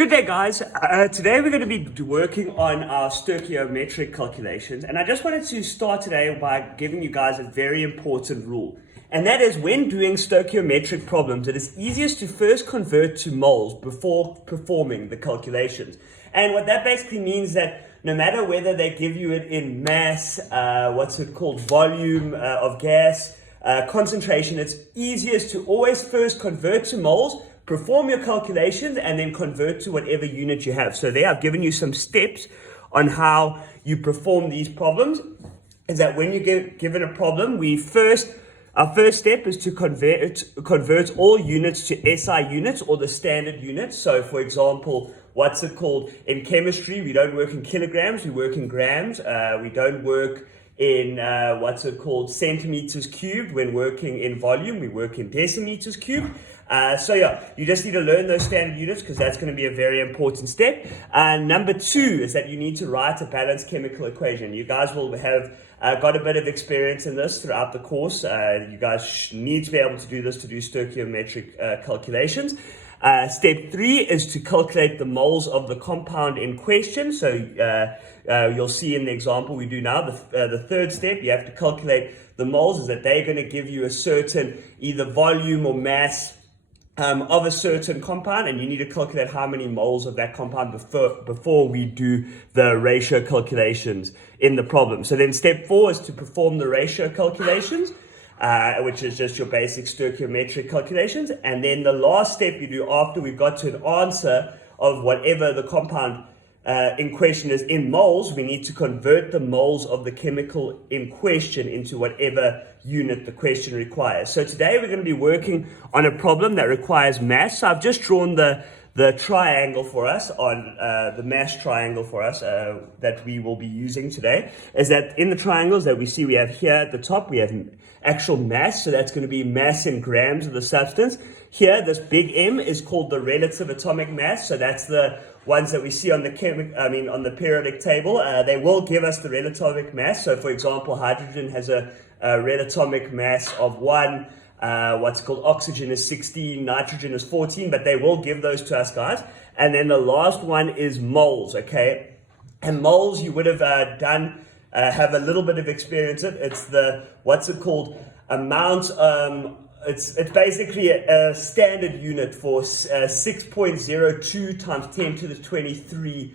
Good day, guys. Today we're going to be working on our stoichiometric calculations, and I just wanted to start today by giving you guys a very important rule, and that is when doing stoichiometric problems, it is easiest to first convert to moles before performing the calculations. And what that basically means that no matter whether they give you it in mass, volume of gas, concentration, it's easiest to always first convert to moles, perform your calculations, and then convert to whatever unit you have. So there I've given you some steps on how you perform these problems. Is that when you get given a problem, our first step is to convert all units to SI units, or the standard units. So for example, in chemistry, we don't work in kilograms, we work in grams. We don't work in centimeters cubed. When working in volume, we work in decimeters cubed. You just need to learn those standard units because that's going to be a very important step. Number two is that you need to write a balanced chemical equation. You guys will have got a bit of experience in this throughout the course. You guys need to be able to do this to do stoichiometric calculations. Step three is to calculate the moles of the compound in question. So you'll see in the example we do now, the third step, you have to calculate the moles, is that they're going to give you a certain either volume or mass of a certain compound, and you need to calculate how many moles of that compound before we do the ratio calculations in the problem. So then step four is to perform the ratio calculations, which is just your basic stoichiometric calculations. And then the last step you do after we've got to an answer of whatever the compound in question is in moles, we need to convert the moles of the chemical in question into whatever unit the question requires. So today we're going to be working on a problem that requires mass. So I've just drawn the triangle for us on the mass triangle for us that we will be using today. Is that in the triangles that we see, we have here at the top, we have actual mass. So that's going to be mass in grams of the substance. Here, this big M is called the relative atomic mass. So that's the ones that we see on the periodic table. They will give us the relative atomic mass. So for example, hydrogen has a relative atomic mass of 1. Oxygen is 16, nitrogen is 14, but they will give those to us, guys. And then the last one is moles, okay? And moles you would have have a little bit of experience in. It's the, amount, it's basically a standard unit for 6.02 times 10 to the 23,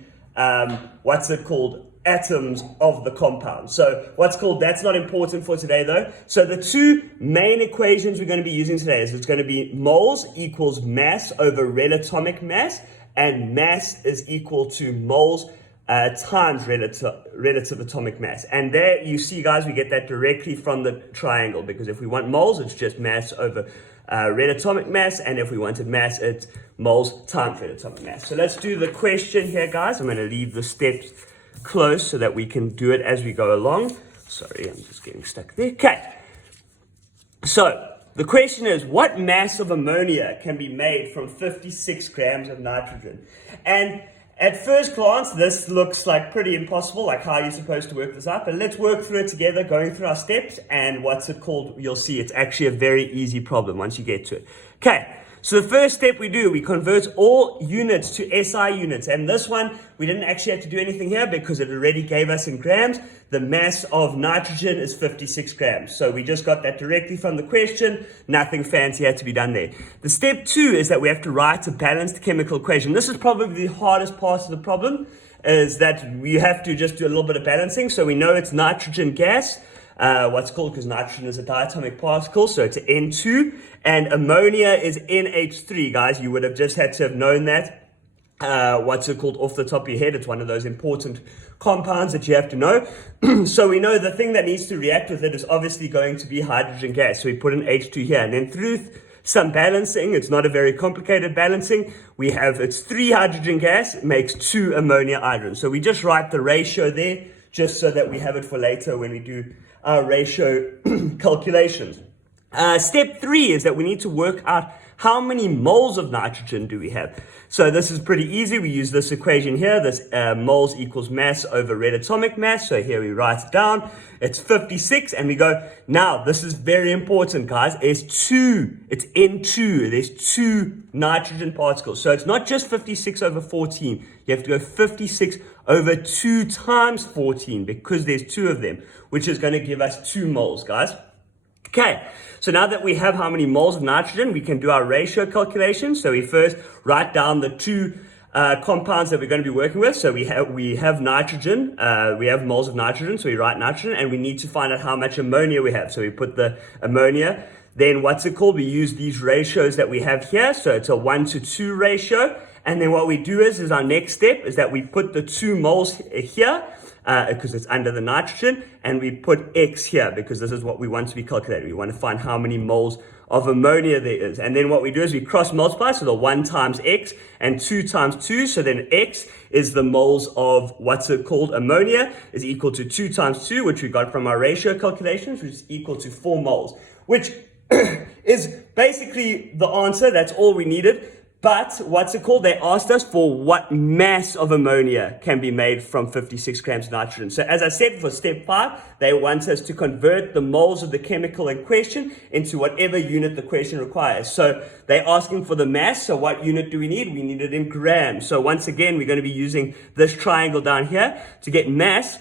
atoms of the compound. So that's not important for today though. So the two main equations we're going to be using today is it's going to be moles equals mass over relative atomic mass, and mass is equal to moles times relative atomic mass. And there you see, guys, we get that directly from the triangle, because if we want moles, it's just mass over relative atomic mass, and if we wanted mass, it's moles times relative atomic mass. So let's do the question here, guys. I'm going to leave the steps close so that we can do it as we go along. Sorry, I'm just getting stuck there. Okay. So the question is, what mass of ammonia can be made from 56 grams of nitrogen? And at first glance, this looks like pretty impossible, like how are you supposed to work this out? But let's work through it together, going through our steps, and you'll see it's actually a very easy problem once you get to it. Okay, so the first step we do, we convert all units to SI units. And this one, we didn't actually have to do anything here because it already gave us in grams. The mass of nitrogen is 56 grams. So we just got that directly from the question. Nothing fancy had to be done there. The step two is that we have to write a balanced chemical equation. This is probably the hardest part of the problem, is that we have to just do a little bit of balancing. So we know it's nitrogen gas, because nitrogen is a diatomic particle, so it's N2, and ammonia is NH3, guys. You would have just had to have known that. Off the top of your head. It's one of those important compounds that you have to know. So we know the thing that needs to react with it is obviously going to be hydrogen gas. So we put an H2 here, and then through some balancing, it's not a very complicated balancing, it's 3 hydrogen gas, makes 2 ammonia hydrogen. So we just write the ratio there, just so that we have it for later when we do our ratio calculations. Step three is that we need to work out how many moles of nitrogen do we have? So this is pretty easy. We use this equation here. This moles equals mass over red atomic mass. So here we write it down. It's 56, and we go, now this is very important, guys. It's N2. There's 2 nitrogen particles. So it's not just 56 over 14. You have to go 56 over 2 times 14 because there's 2 of them, which is going to give us 2 moles, guys. Okay, so now that we have how many moles of nitrogen, we can do our ratio calculation. So we first write down the 2 compounds that we're going to be working with. So we have nitrogen, we have moles of nitrogen, so we write nitrogen, and we need to find out how much ammonia we have. So we put the ammonia, then what's it called? We use these ratios that we have here. So it's a 1:2 ratio. And then what we do is our next step is that we put the 2 moles here, because it's under the nitrogen, and we put X here because this is what we want to be calculated. We want to find how many moles of ammonia there is. And then what we do is we cross multiply, so the 1 times X and 2 times 2, so then X is the moles of what's it called, ammonia, is equal to 2 times 2, which we got from our ratio calculations, which is equal to 4 moles, which is basically the answer. That's all we needed. But what's it called? They asked us for what mass of ammonia can be made from 56 grams of nitrogen. So as I said, for step 5, they want us to convert the moles of the chemical in question into whatever unit the question requires. So they're asking for the mass. So what unit do we need? We need it in grams. So once again, we're going to be using this triangle down here to get mass.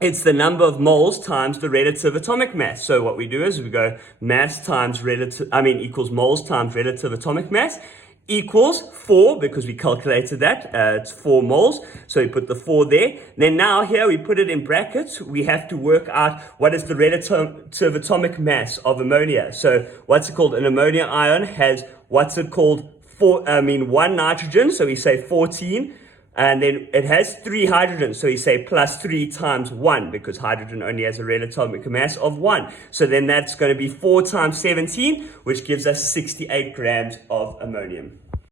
It's the number of moles times the relative atomic mass. So what we do is we go mass times equals moles times relative atomic mass, equals 4, because we calculated that. It's 4 moles. So we put the 4 there. Then now here we put it in brackets. We have to work out what is the relative atomic mass of ammonia. So what's it called? An ammonia ion has, what's it called? 1 nitrogen. So we say 14. And then it has 3 hydrogens. So we say plus 3 times 1, because hydrogen only has a relative atomic mass of 1. So then that's going to be 4 times 17, which gives us 68 grams of ammonium.